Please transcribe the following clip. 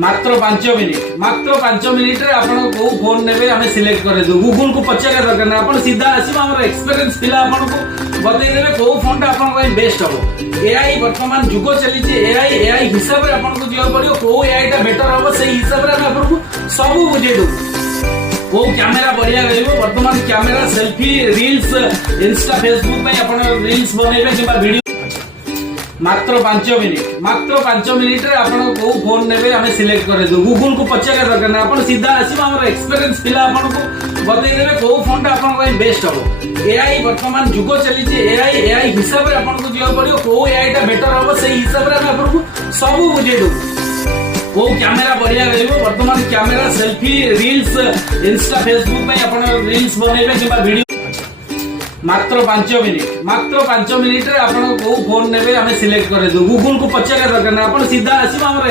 मात्र 5 मिनिट रे आपण को फोन नेबे हमें सिलेक्ट करे दो गूगल को पचारे दरकार ना आपण सीधा आसीबा हमर एक्सपीरियंस पिला आपण को बतै देबे को फोन टा आपण को बेस्ट हो। एआई वर्तमान जुग चली जे एआई हिसाब रे आपण को दिया पड़ियो को एआई टा बेटर हो सही हिसाब रे आपण को सब बुझे दो। वो कैमेरा बढ़िया रहइबो वर्तमान camera selfie reels Insta Facebook में आपण रील्स बनेबे किबा वीडियो मात्र 5 मिनिट रे आपण को फोन नेबे हमें सिलेक्ट करे दो गूगल को पचारे दरकार ना आपण सीधा आसीबा हमर एक्सपीरियंस पिला आपण को बतै देबे को फोन टा आपण को बेस्ट हो। एआई वर्तमान जुग चली जे एआई हिसाब रे आपण को दिया पड़ियो को एआई टा बेटर हो सही हिसाब रे आपण को सब बुझे दो। वो कैमेरा बढ़िया रहइबो वर्तमान camera selfie reels Insta Facebook में आपण रील्स बनेबे किबा वीडियो मात्र 5 मिनिट रे आपण को फोन नेबे हमें सिलेक्ट करे दो गूगल को पचारे दरकार ना आपण सीधा आसीबा हमर